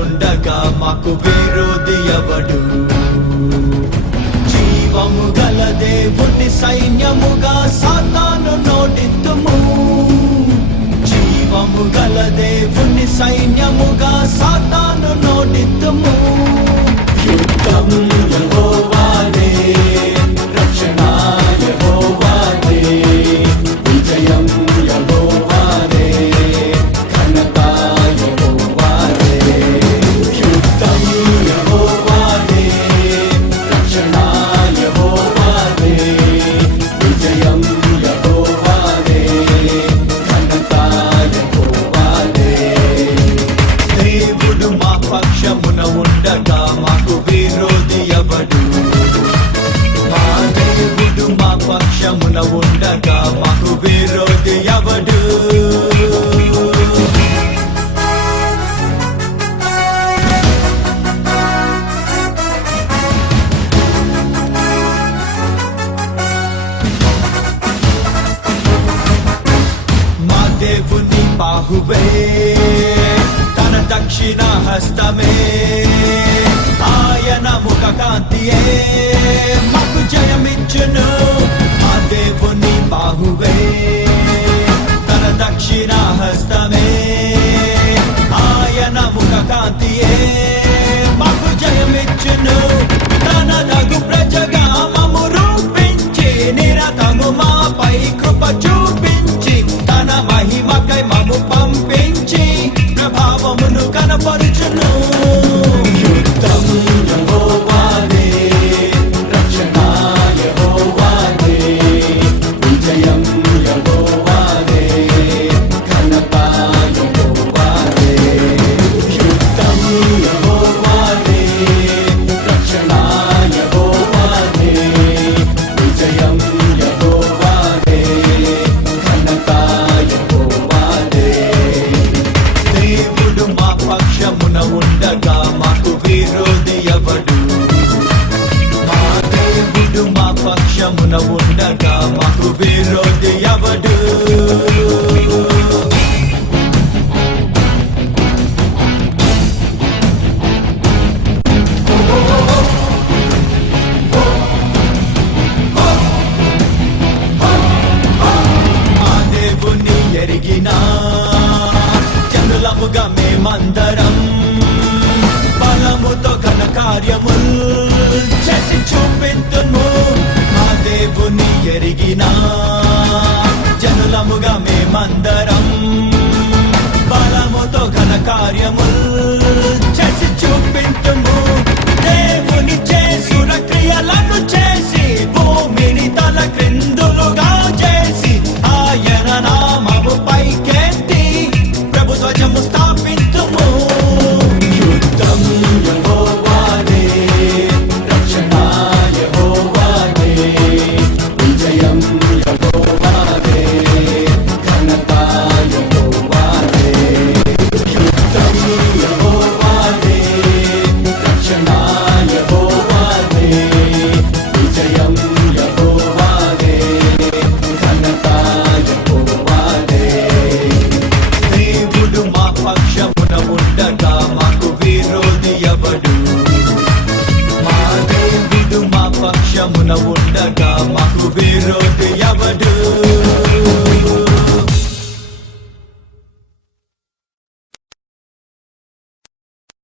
ఉండగా మాకు విరోధి ఎవడు? జీవము గల దేవుని సైన్యముగా సాతాను నోటిద్దుము. జీవము గల దేవుని సైన్యముగా సాతాను నోటిద్దుము. యుద్ధం యెహోవాదే, రక్షణ యెహోవాదే, విజయం యెహోవాదే, ఘనత యెహోవాదే. యుద్ధం యెహోవాదే, రక్షణ యెహోవాదే, విజయం యెహోవాదే, ఘనత యెహోవాదే. దేవుడు మా పక్షమున ఉండగా మాకు విరోధి ఎవడు? మా దేవుడు మా పక్షమున ఉండగా మాకు విరోధి ఎవడు? మా దేవుని బాహువే, తన దక్షిణ హస్తమే, ఆయన ముఖ కాంతియే మాకు జయమిచ్చును. మా దేవుని బాహువే, తన దక్షిణ హస్తమే, ఆయన ముఖ కాంతియే మాకు జయమిచ్చును. తన దగు ప్రజగా మమ్ము రూపించి, నిరతము మాపై కృప చూపించి, తన మహిమకై మమ్ము పంపించి ప్రభావమును కనపరుచును. యుద్ధం యెహోవాదే, రక్షణ యెహోవాదే, విజయం యెహోవాదే, ఘనత యెహోవాదే. యుద్ధం యెహోవాదే, రక్షణ యెహోవాదే, విజయం యెహోవాదే, ఘనత యెహోవాదే. దేవుడు మా పక్షమున ఉండగా మాకు విరోధి ఎవడు? మా దేవుడు మా పక్షమున ఉండగా మాకు విరోధి ఎవడు? ఆ దేవుని ఎరిగినా జనులముగా మేమందరం బలముతో ఘన కార్యముల్ చేసి చూపింతుము. ఆ దేవుని ఎరిగినా జనులముగా మేమందరం బలముతో ఘన కార్యముల్ చేసి చూపింతుము. దేవుని చేసుర క్రియలను చేసి భూమిని తల క్రిందులుగా చేసి, ఆయన నామము పైకెత్తి ప్రభుత్వము స్థాపింతుము. యుద్ధం యెహోవాదే, రక్షణ యెహోవాదే, విజయం యెహోవాదే, ఘనత యెహోవాదే. యుద్ధం యెహోవాదే, రక్షణ యెహోవాదే, విజయం యెహోవాదే, ఘనత యెహోవాదే. దేవుడు మా పక్షమున ఉండగా మాకు విరోధి ఎవడు? మా దేవుడు మా పక్షమున